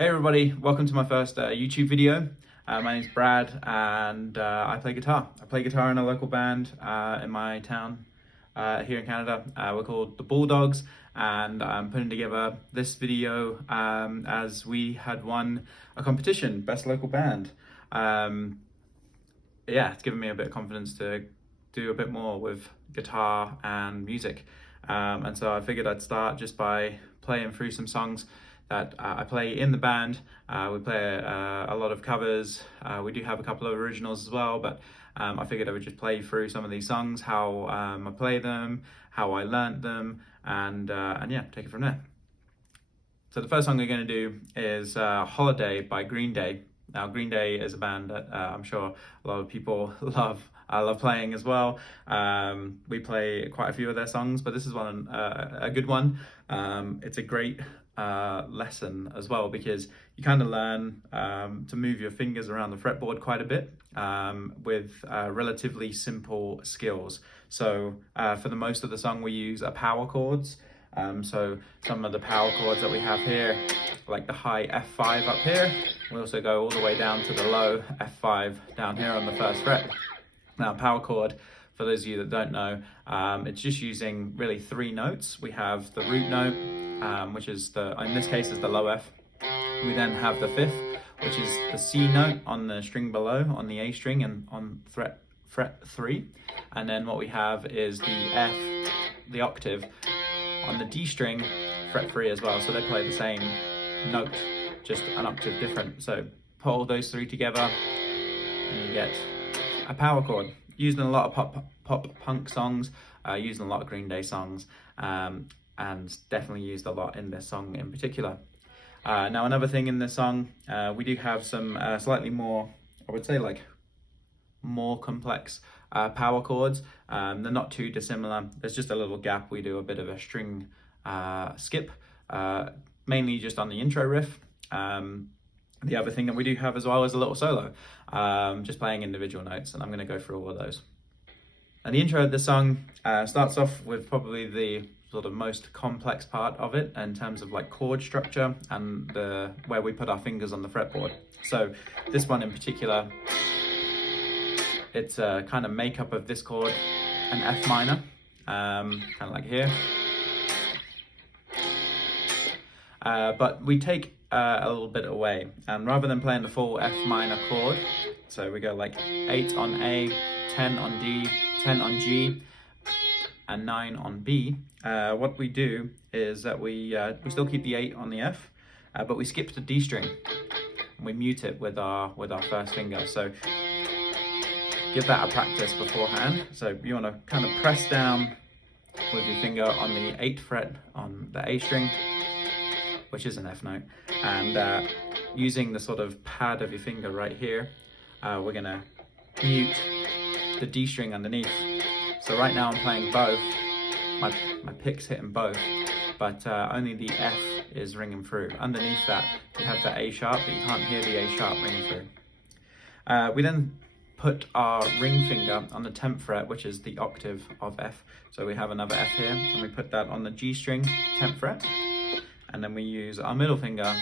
Hey everybody, welcome to my first YouTube video. My name's Brad and I play guitar. I play guitar in a local band in my town here in Canada. We're called the Bulldogs, and I'm putting together this video as we had won a competition, Best Local Band. Yeah, it's given me a bit of confidence to do a bit more with guitar and music. And so I figured I'd start just by playing through some songs that I play in the band. We play a lot of covers. We do have a couple of originals as well, but I figured I would just play through some of these songs, how I play them, how I learnt them, and yeah, take it from there. So the first song we're going to do is Holiday by Green Day. Now, Green Day is a band that I'm sure a lot of people love. I love playing as well. We play quite a few of their songs, but this is one a good one. It's a great lesson as well, because you kind of learn to move your fingers around the fretboard quite a bit with relatively simple skills. So for the most of the song, we use power chords. So some of the power chords that we have here, like the high F5 up here, we also go all the way down to the low F5 down here on the first fret. Now, power chord, for those of you that don't know, it's just using really three notes. We have the root note, which is in this case is the low F. We then have the fifth, which is the C note on the string below, on the A string and on fret 3. And then what we have is the F, the octave, on the D string, fret 3 as well. So they play the same note, just an octave different. So pull those three together and you get a power chord. Used in a lot of pop punk songs, used in a lot of Green Day songs, and definitely used a lot in this song in particular. Now, another thing in this song, we do have some slightly more, I would say, like more complex power chords. They're not too dissimilar. There's just a little gap. We do a bit of a string skip, mainly just on the intro riff. The other thing that we do have as well is a little solo, just playing individual notes, and I'm going to go through all of those. And the intro of this song starts off with probably the sort of most complex part of it in terms of like chord structure and where we put our fingers on the fretboard. So this one in particular, it's a kind of makeup of this chord, an F minor, kind of like here. But we take a little bit away, and rather than playing the full F minor chord, so we go like 8 on A, 10 on D, 10 on G, and 9 on B. What we do is that we still keep the 8 on the F, but we skip the D string and we mute it with our first finger. So give that a practice beforehand. So you want to kind of press down with your finger on the 8th fret on the A string, which is an F note, and using the sort of pad of your finger right here, we're gonna mute the D string underneath. So right now I'm playing both, my pick's hitting both, but only the F is ringing through. Underneath that, you have the A sharp, but you can't hear the A sharp ringing through. We then put our ring finger on the 10th fret, which is the octave of F. So we have another F here, and we put that on the G string, 10th fret. And then we use our middle finger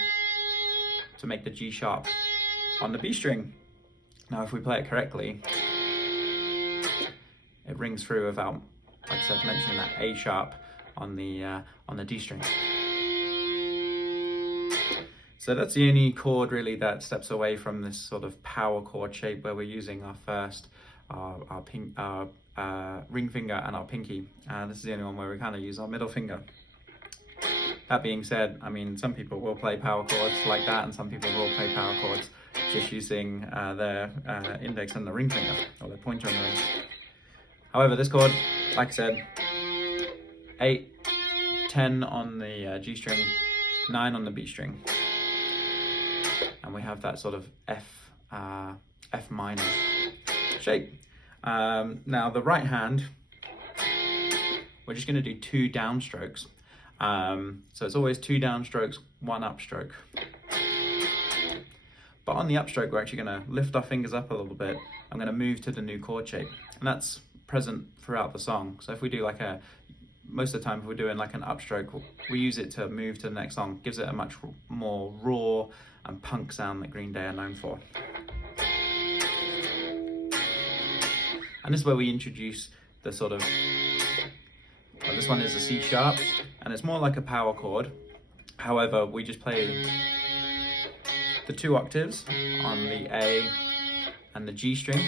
to make the G sharp on the B string. Now, if we play it correctly, it rings through without, like I said, mentioning that A sharp on the D string. So that's the only chord really that steps away from this sort of power chord shape, where we're using our first, our ring finger and our pinky. This is the only one where we kind of use our middle finger. That being said, I mean, some people will play power chords like that, and some people will play power chords just using their index and the ring finger, or their pointer and the ring. However, this chord, like I said, 8, 10 on the G string, 9 on the B string. And we have that sort of F minor shape. Now, the right hand, we're just going to do 2 downstrokes. So it's always 2 downstrokes, 1 upstroke. But on the upstroke, we're actually going to lift our fingers up a little bit. I'm going to move to the new chord shape, and that's present throughout the song. So if we do like most of the time if we're doing like an upstroke, we use it to move to the next song. Gives it a much more raw and punk sound that Green Day are known for. And this is where we introduce the sort of, well, this one is a C sharp, and it's more like a power chord. However, we just play the 2 octaves on the A and the G string,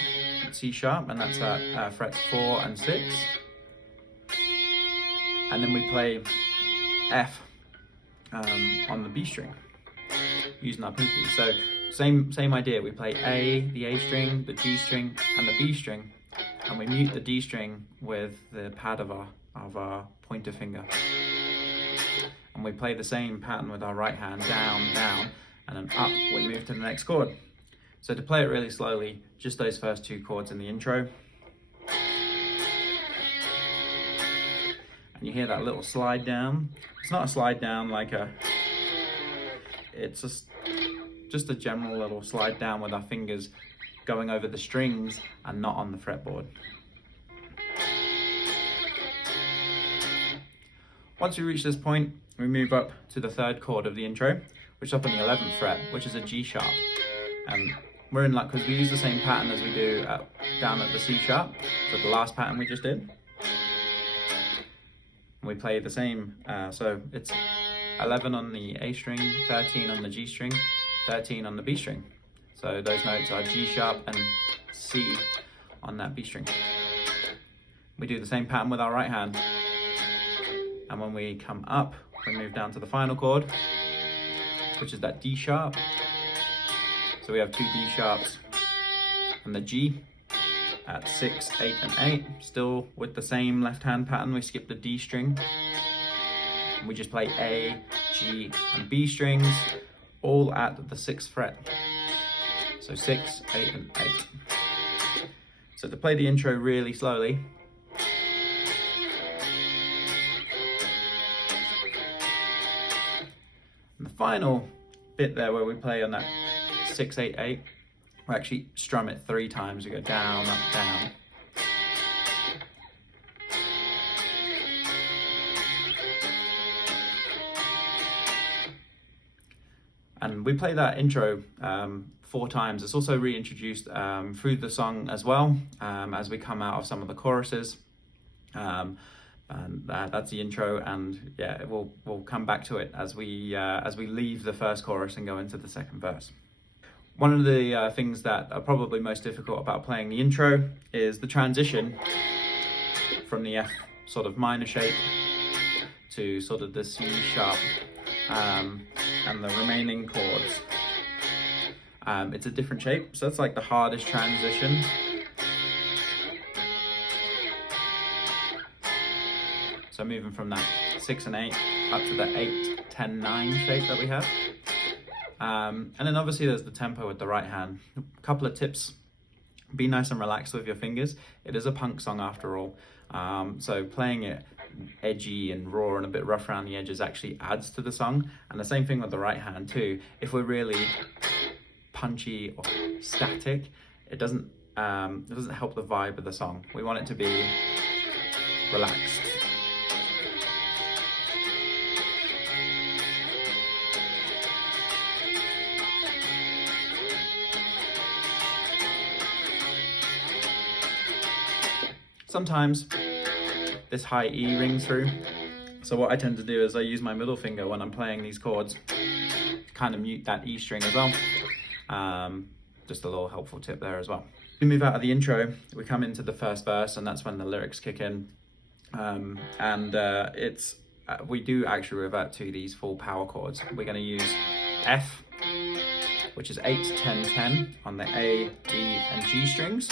C sharp, and that's at frets 4 and 6. And then we play F on the B string using our pinky. So same idea. We play A, the A string, the G string, and the B string, and we mute the D string with the pad of our pointer finger. And we play the same pattern with our right hand, down, down, and then up. We move to the next chord. So to play it really slowly, just those first 2 chords in the intro. And you hear that little slide down. It's not a slide down like it's just a general little slide down with our fingers going over the strings and not on the fretboard. Once we reach this point, we move up to the 3rd chord of the intro, which is up on the 11th fret, which is a G sharp. And we're in luck because we use the same pattern as we do down at the C sharp, so the last pattern we just did. We play the same, so it's 11 on the A string, 13 on the G string, 13 on the B string. So those notes are G sharp and C on that B string. We do the same pattern with our right hand. And when we come up, we move down to the final chord, which is that D sharp. So we have 2 D sharps and the G at 6, 8, and 8. Still with the same left hand pattern, we skip the D string. And we just play A, G, and B strings, all at the 6th fret. So 6, 8, and 8. So to play the intro really slowly, and the final bit there where we play on that 6, 8, 8, we actually strum it 3 times. We go down, up, down. And we play that intro 4 times. It's also reintroduced through the song as well, as we come out of some of the choruses. And that's the intro, and yeah, we'll come back to it as we leave the first chorus and go into the 2nd verse. One of the things that are probably most difficult about playing the intro is the transition from the F sort of minor shape to sort of the C sharp and the remaining chords. It's a different shape, so that's like the hardest transition. So moving from that 6 and 8 up to the 8, 10, 9 shape that we have. And then obviously there's the tempo with the right hand. A couple of tips: be nice and relaxed with your fingers. It is a punk song after all. So playing it edgy and raw and a bit rough around the edges actually adds to the song. And the same thing with the right hand too. If we're really punchy or static, it doesn't help the vibe of the song. We want it to be relaxed. Sometimes this high E rings through, so what I tend to do is I use my middle finger when I'm playing these chords to kind of mute that E string as well. Just a little helpful tip there as well. We move out of the intro, we come into the first verse, and that's when the lyrics kick in. We do actually revert to these full power chords. We're going to use F, which is 8, 10, 10 on the A, D, and G strings.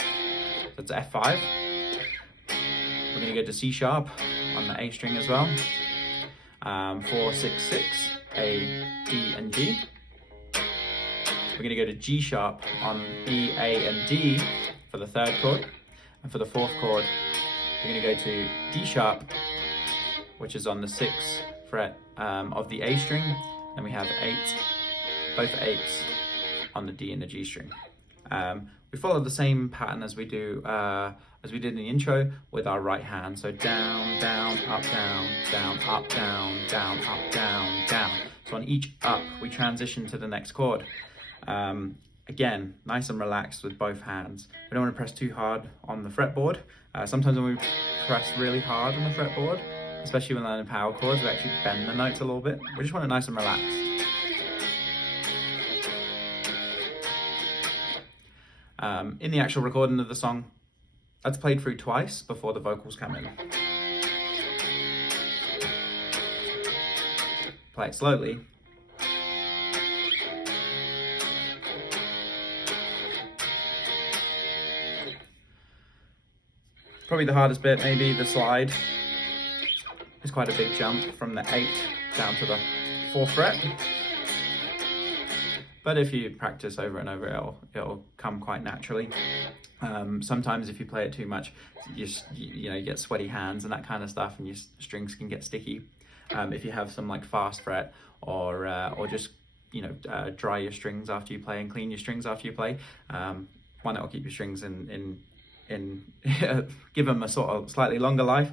That's F5. We're going to go to C sharp on the A string as well. 4, 6, 6, A, D, and G. We're going to go to G sharp on E, A, and D for the 3rd chord. And for the 4th chord, we're going to go to D sharp, which is on the 6th fret of the A string. And we have 8, both 8s on the D and the G string. we follow the same pattern as we did in the intro with our right hand. So down, down, up, down, down, up, down, down, up, down, down. So on each up, we transition to the next chord. Again, nice and relaxed with both hands. We don't want to press too hard on the fretboard. Sometimes when we press really hard on the fretboard, especially when learning power chords, we actually bend the notes a little bit. We just want it nice and relaxed. In the actual recording of the song, that's played through twice before the vocals come in. Play it slowly. Probably the hardest bit, maybe the slide. It's quite a big jump from the 8th down to the 4th fret. But if you practice over and over, it'll come quite naturally. Sometimes if you play it too much, you get sweaty hands and that kind of stuff, and your strings can get sticky. If you have some like fast fret or just dry your strings after you play and clean your strings after you play, one, it'll keep your strings in give them a sort of slightly longer life,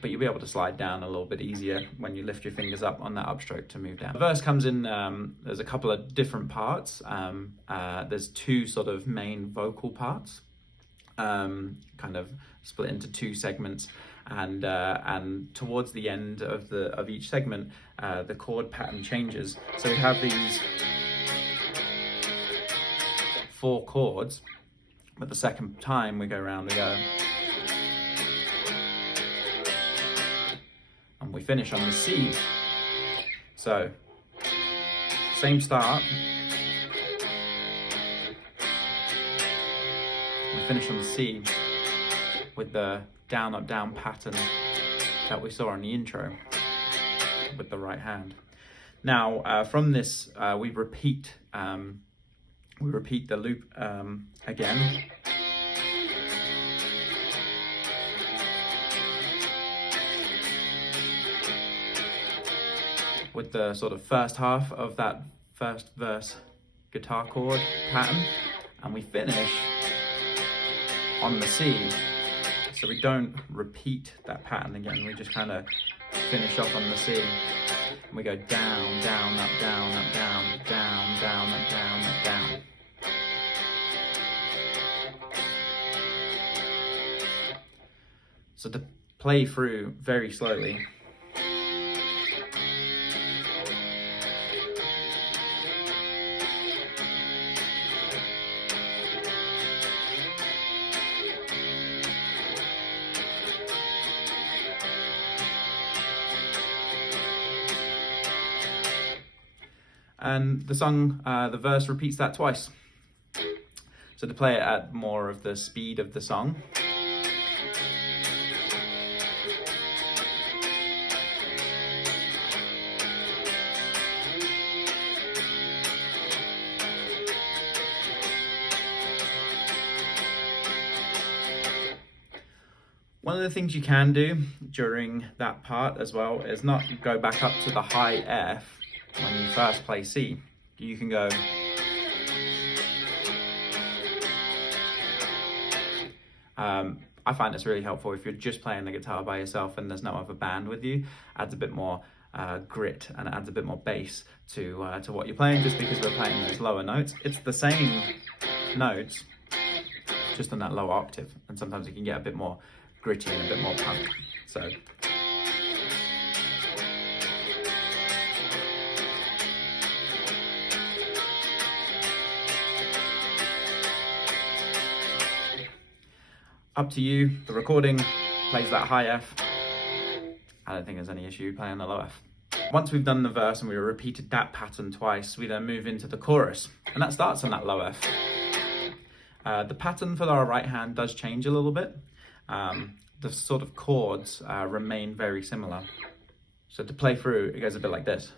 but you'll be able to slide down a little bit easier when you lift your fingers up on that upstroke to move down. The verse comes in, there's a couple of different parts. There's two sort of main vocal parts, kind of split into two segments, and towards the end of each segment, the chord pattern changes. So we have these 4 chords, but the second time we go around, we go, and we finish on the C. So, same start, we finish on the C with the down, up, down pattern that we saw on the intro with the right hand. Now, from this, we repeat the loop again. With the sort of first half of that first verse guitar chord pattern, and we finish on the C. So we don't repeat that pattern again, we just kind of finish off on the C. And we go down, down, up, down, up, down, down, down, up, down, up, down. So to play through very slowly. And the song, the verse repeats that twice. So to play it at more of the speed of the song. One of the things you can do during that part as well is not go back up to the high F when you first play C. You can go I find it's really helpful if you're just playing the guitar by yourself and there's no other band with you. Adds a bit more grit and adds a bit more bass to what you're playing, just because we're playing those lower notes. It's the same notes, just on that lower octave, and sometimes it can get a bit more gritty and a bit more punk. So up to you. The recording plays that high F. I don't think there's any issue playing the low F. Once we've done the verse and we repeated that pattern twice, we then move into the chorus, and that starts on that low F. The pattern for our right hand does change a little bit. The sort of chords remain very similar. So to play through, it goes a bit like this.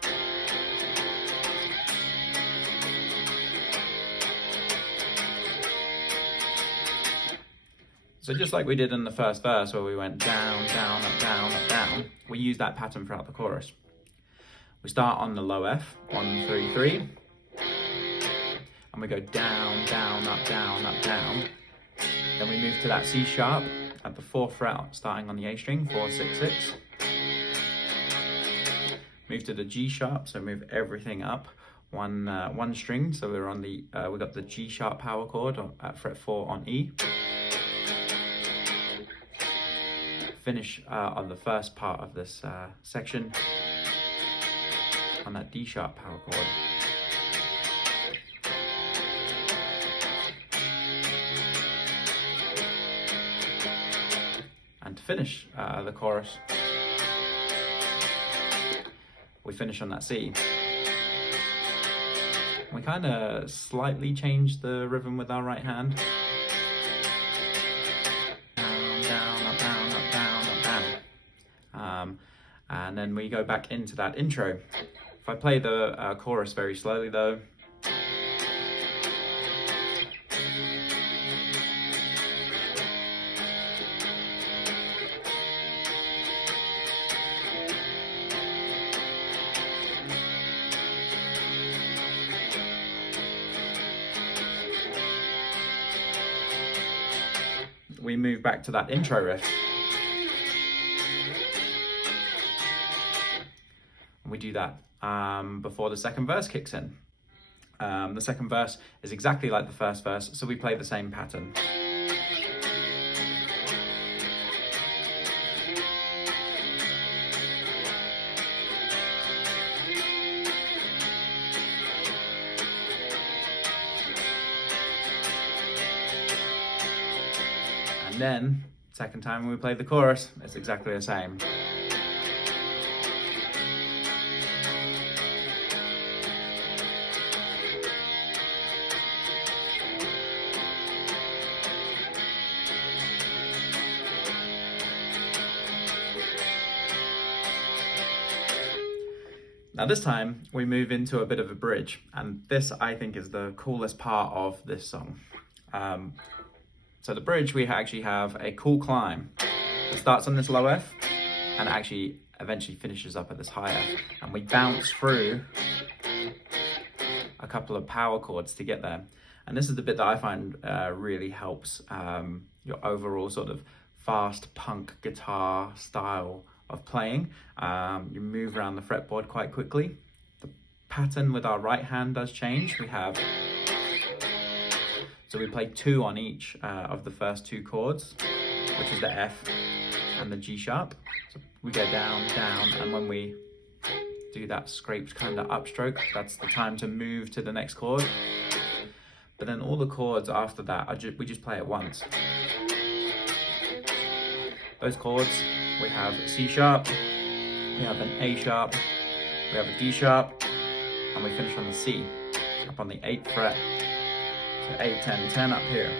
So just like we did in the first verse where we went down, down, up, down, up, down, we use that pattern throughout the chorus. We start on the low F, 1, 3, 3, and and we go down, down, up, down, up, down. Then we move to that C sharp at the 4th fret, starting on the A string, 4, 6, 6. Move to the G sharp, so move everything up one string. So we're on the we got the G sharp power chord at fret 4 on E. Finish on the first part of this section on that D sharp power chord. And to finish the chorus, we finish on that C. We kind of slightly change the rhythm with our right hand. Down, down, up, down, up, down, up, down. And then we go back into that intro. If I play the chorus very slowly though, we move back to that intro riff. And we do that before the second verse kicks in. The second verse is exactly like the first verse, so we play the same pattern. And then, second time when we play the chorus, it's exactly the same. Now this time we move into a bit of a bridge, and this I think is the coolest part of this song. So the bridge, we actually have a cool climb. It starts on this low F and actually eventually finishes up at this high F, and we bounce through a couple of power chords to get there. And this is the bit that I find really helps your overall sort of fast punk guitar style of playing. You move around the fretboard quite quickly. The pattern with our right hand does change. So we play 2 on each of the first 2 chords, which is the F and the G sharp. So we go down, down, and when we do that scraped kind of upstroke, that's the time to move to the next chord. But then all the chords after that, we just play it once. Those chords, we have a C sharp, we have an A sharp, we have a D sharp, and we finish on the C, up on the 8th fret. So A, 10, 10 up here.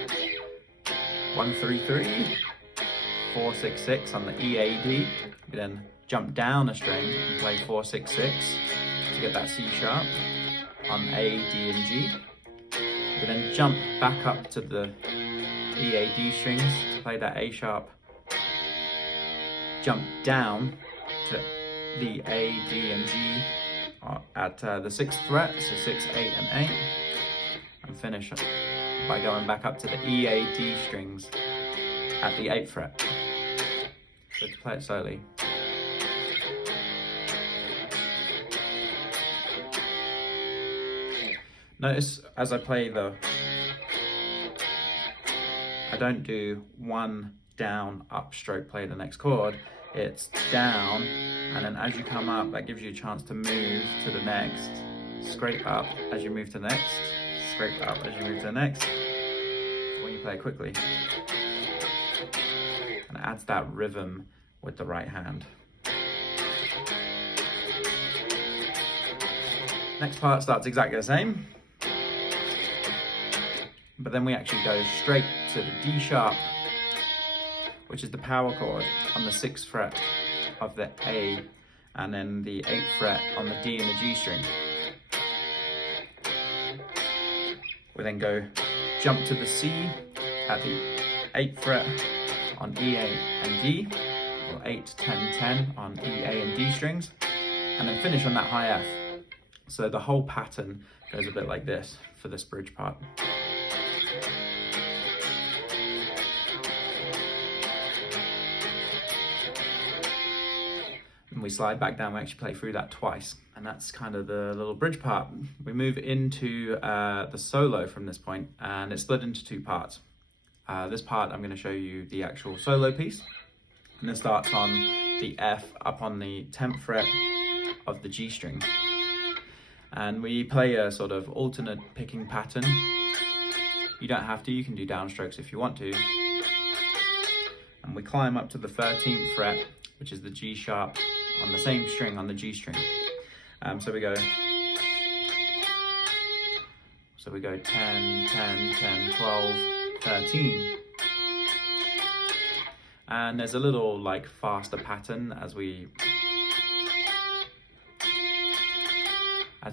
1, 3, 3, 4, 6, 6 on the E, A, D. We then jump down a string and play 4, 6, 6 to get that C sharp on A, D, and G. We then jump back up to the E, A, D strings to play that A sharp. Jump down to the A, D, and G at the 6th fret, so 6, 8, and 8, and finish by going back up to the E, A, D strings at the 8th fret. So to play it slowly. Notice as I play I don't do 1 down, up, stroke, play the next chord. It's down, and then as you come up, that gives you a chance to move to the next, scrape up as you move to the next, scrape up as you move to the next, when you play it quickly. And it adds that rhythm with the right hand. Next part starts exactly the same, but then we actually go straight to the D sharp, which is the power chord on the 6th fret of the A, and then the 8th fret on the D and the G string. We then go jump to the C at the 8th fret on E, A, and D, or 8, 10, 10 on E, A, and D strings, and then finish on that high F. So the whole pattern goes a bit like this for this bridge part. And we slide back down, we actually play through that twice. And that's kind of the little bridge part. We move into the solo from this point, and it's split into two parts. This part, I'm going to show you the actual solo piece. And it starts on the F up on the 10th fret of the G string. And we play a sort of alternate picking pattern. You don't have to, you can do downstrokes if you want to. And we climb up to the 13th fret, which is the G sharp on the same string, on the G string. So we go 10, 10, 10, 12, 13. And there's a little like faster pattern as we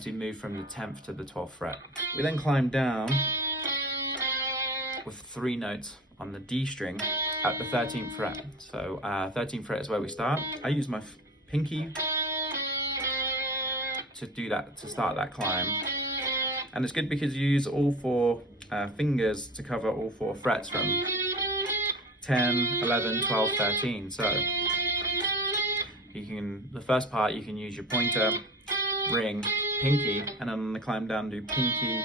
move from the 10th to the 12th fret. We then climb down with 3 notes on the D string at the 13th fret. So 13th fret is where we start. I use my pinky to do that, to start that climb. And it's good because you use all 4 fingers to cover all 4 frets from 10, 11, 12, 13. So you can, the first part you can use your pointer, ring, pinky, and then on the climb down do pinky,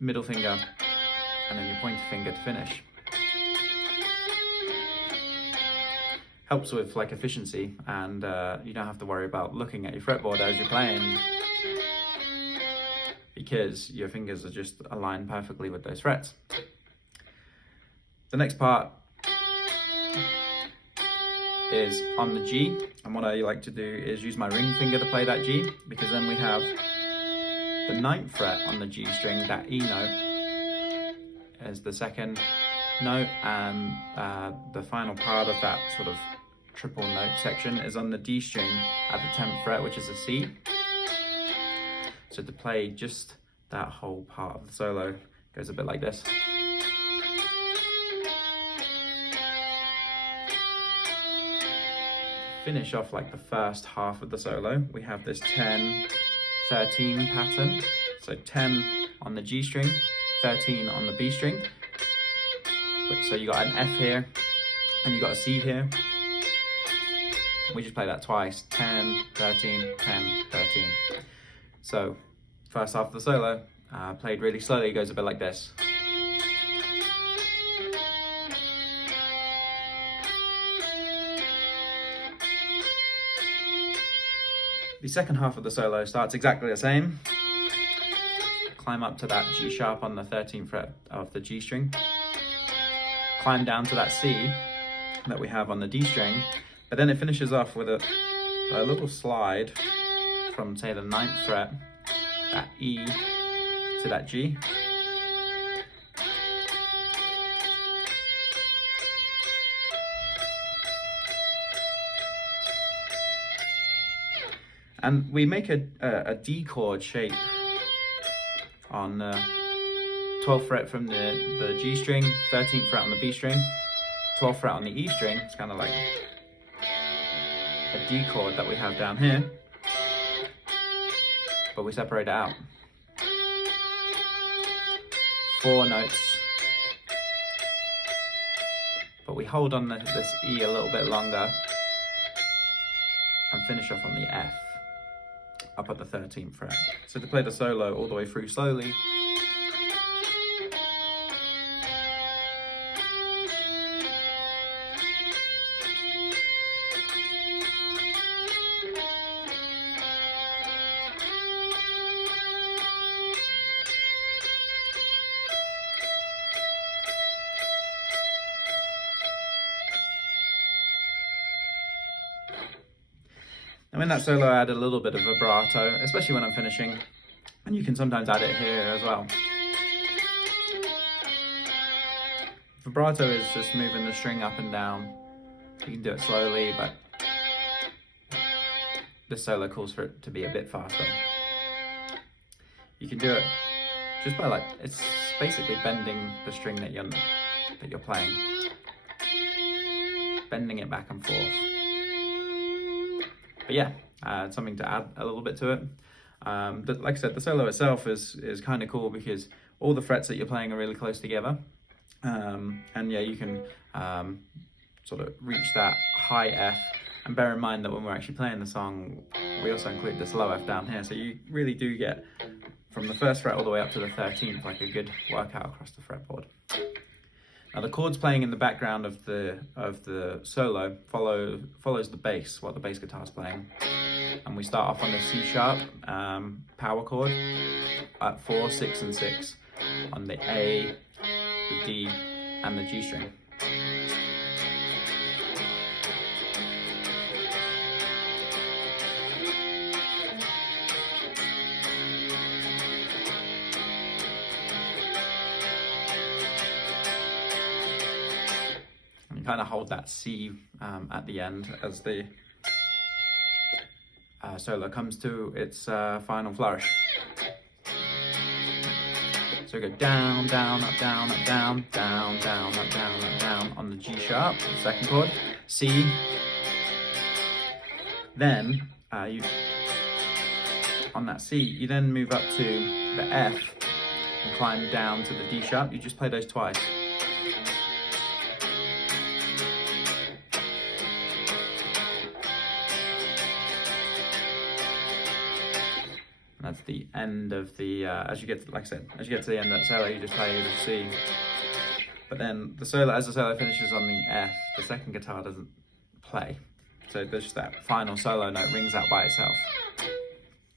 middle finger, and then your pointer finger to finish. Helps with like efficiency, and you don't have to worry about looking at your fretboard as you're playing, because your fingers are just aligned perfectly with those frets. The next part is on the G, and what I like to do is use my ring finger to play that G, because then we have the 9th fret on the G string, that E note as the second note, and the final part of that sort of triple note section is on the D string at the 10th fret, which is a C. So to play just that whole part of the solo goes a bit like this. Finish off like the first half of the solo, we have this 10, 13 pattern. So 10 on the G string, 13 on the B string. So you got an F here, and you got a C here. We just play that twice, 10, 13, 10, 13. So first half of the solo, played really slowly, goes a bit like this. The second half of the solo starts exactly the same. Climb up to that G sharp on the 13th fret of the G string. Climb down to that C that we have on the D string, but then it finishes off with a little slide from, say, the 9th fret, that E, to that G. And we make a D chord shape on the 12th fret from the G string, 13th fret on the B string, 12th fret on the E string. It's kind of like a D chord that we have down here, but we separate it out. 4 notes, but we hold on this E a little bit longer and finish off on the F up at the 13th fret. So to play the solo all the way through slowly, and in that solo I add a little bit of vibrato, especially when I'm finishing, and you can sometimes add it here as well. Vibrato is just moving the string up and down. You can do it slowly, but this solo calls for it to be a bit faster. You can do it just by it's basically bending the string that you're playing, bending it back and forth. But yeah, something to add a little bit to it. Like I said, the solo itself is kind of cool because all the frets that you're playing are really close together. And yeah, you can sort of reach that high F, and bear in mind that when we're actually playing the song, we also include this low F down here, so you really do get from the first fret all the way up to the 13th, like a good workout across the fretboard. Now the chords playing in the background of the solo follows the bass, what the bass guitar is playing, and we start off on the C sharp power chord at 4, 6, and 6 on the A, the D, and the G string. And you kind of hold that C at the end as the solo comes to its final flourish. So we go down, down, up, down, up, down, down, down, up, down, up, down on the G sharp, the second chord, C. Then on that C, you then move up to the F and climb down to the D sharp. You just play those twice. That's the end of the, as you get to, like I said, as you get to the end of that solo, you just play the C. But then the solo, as the solo finishes on the F, the second guitar doesn't play. So there's just that final solo note rings out by itself.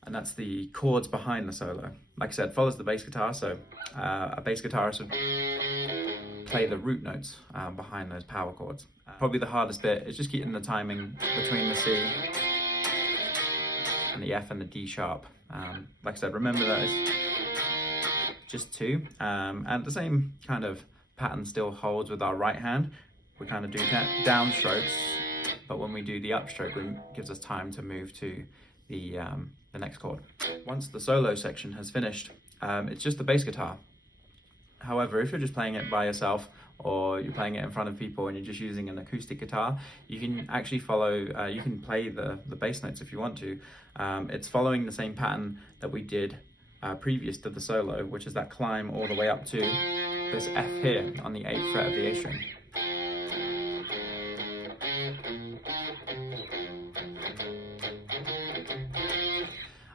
And that's the chords behind the solo. Like I said, follows the bass guitar, so a bass guitarist would play the root notes behind those power chords. Probably the hardest bit is just keeping the timing between the C and the F and the D sharp. Like I said, remember that it's just 2, and the same kind of pattern still holds with our right hand. We kind of do downstrokes, but when we do the upstroke, it gives us time to move to the next chord. Once the solo section has finished, it's just the bass guitar. However, if you're just playing it by yourself, or you're playing it in front of people and you're just using an acoustic guitar, you can actually follow, you can play the bass notes if you want to. It's following the same pattern that we did previous to the solo, which is that climb all the way up to this F here on the 8th fret of the A string.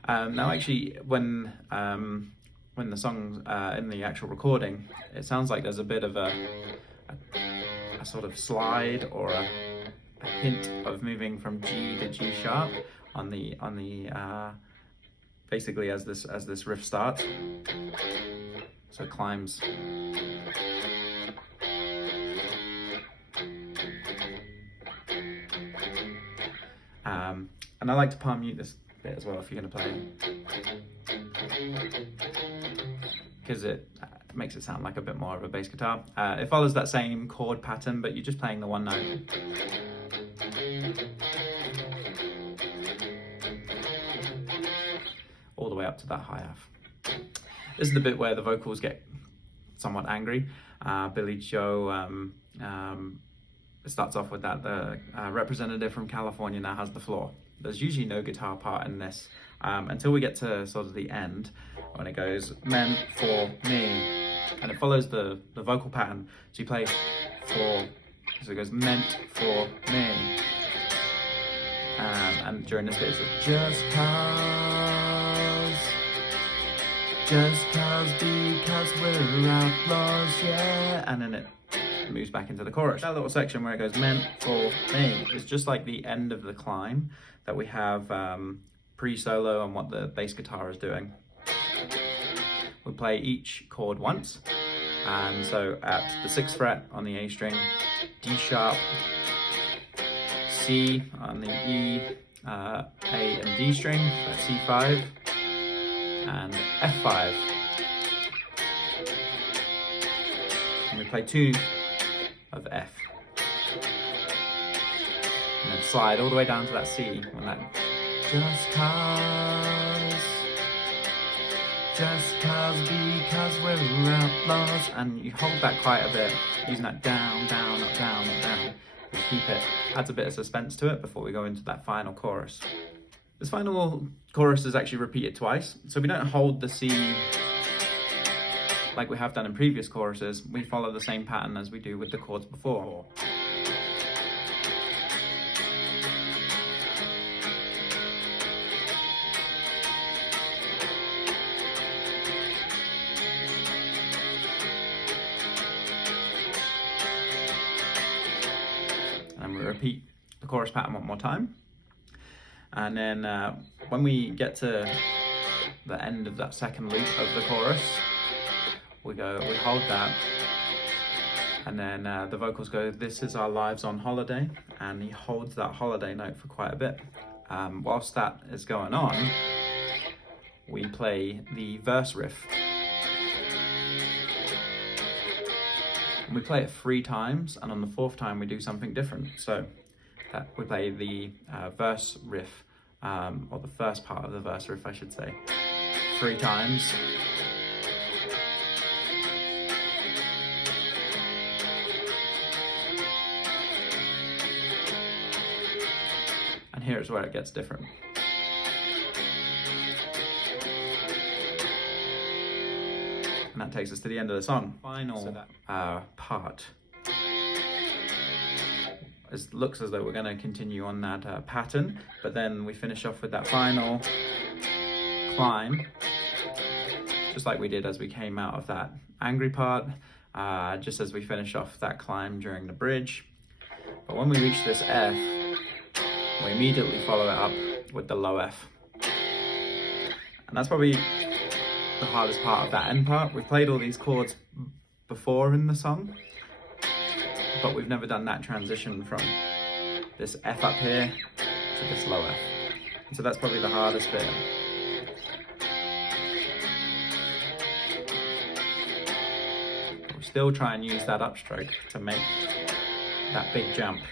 Now actually, when the song's in the actual recording, it sounds like there's a bit of a sort of slide or a hint of moving from G to G sharp on the basically as this riff starts. So it climbs. And I like to palm mute this bit as well if you're going to play, because it makes it sound like a bit more of a bass guitar. It follows that same chord pattern, but you're just playing the one note. All the way up to that high F. This is the bit where the vocals get somewhat angry. Billy Joe starts off with that, the representative from California now has the floor. There's usually no guitar part in this until we get to sort of the end, when it goes meant for me, and it follows the vocal pattern. So you play for, so it goes meant for me, and during this bit it's just cause because we're outlaws, yeah, and then it moves back into the chorus. That little section where it goes meant for me is just like the end of the climb that we have pre-solo and what the bass guitar is doing. We play each chord once, and so at the 6th fret on the A string, D sharp, C on the E, A and D string, that's C5, and F5. And we play 2 of F. And then slide all the way down to that C when that just cause because we're outlaws, and you hold that quite a bit, using that down, down, up, down, up, down. Just keep it, adds a bit of suspense to it before we go into that final chorus. This final chorus is actually repeated twice, so we don't hold the C like we have done in previous choruses. We follow the same pattern as we do with the chords before. And we repeat the chorus pattern one more time. And then when we get to the end of that second loop of the chorus, we hold that, and then the vocals go, "This is our lives on holiday," and he holds that holiday note for quite a bit. Whilst that is going on, we play the verse riff. And we play it 3 times, and on the 4th time we do something different. So we play the verse riff, or the first part of the verse riff, I should say, 3 times. And here's where it gets different. And that takes us to the end of the song. Final part. It looks as though we're going to continue on that pattern, but then we finish off with that final climb, just like we did as we came out of that angry part, just as we finish off that climb during the bridge. But when we reach this F, we immediately follow it up with the low F. And that's probably the hardest part of that end part. We've played all these chords before in the song, but we've never done that transition from this F up here to this low F. And so that's probably the hardest bit. We'll still try and use that upstroke to make that big jump.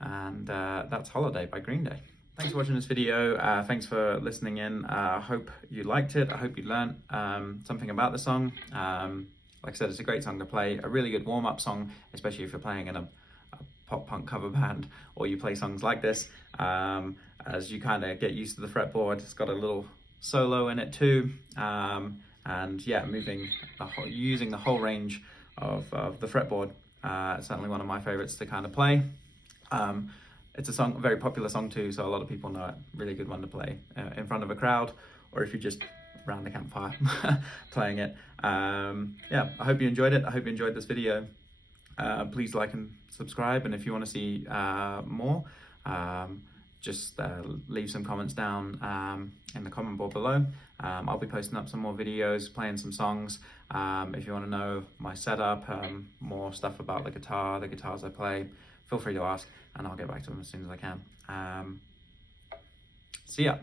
And that's Holiday by Green Day. Thanks for watching this video. Thanks for listening in. I hope you liked it. I hope you learned something about the song. Like I said, it's a great song to play, a really good warm-up song, especially if you're playing in a pop punk cover band, or you play songs like this. As you kind of get used to the fretboard, it's got a little solo in it too. And yeah, using the whole range of the fretboard. It's certainly one of my favorites to kind of play. It's a very popular song too, so a lot of people know it. Really good one to play in front of a crowd, or if you're just around the campfire playing it. Yeah, I hope you enjoyed it. I hope you enjoyed this video. Please like and subscribe, and if you want to see more, just leave some comments down in the comment board below. I'll be posting up some more videos, playing some songs. If you want to know my setup, more stuff about the guitars I play, feel free to ask, and I'll get back to them as soon as I can. See ya.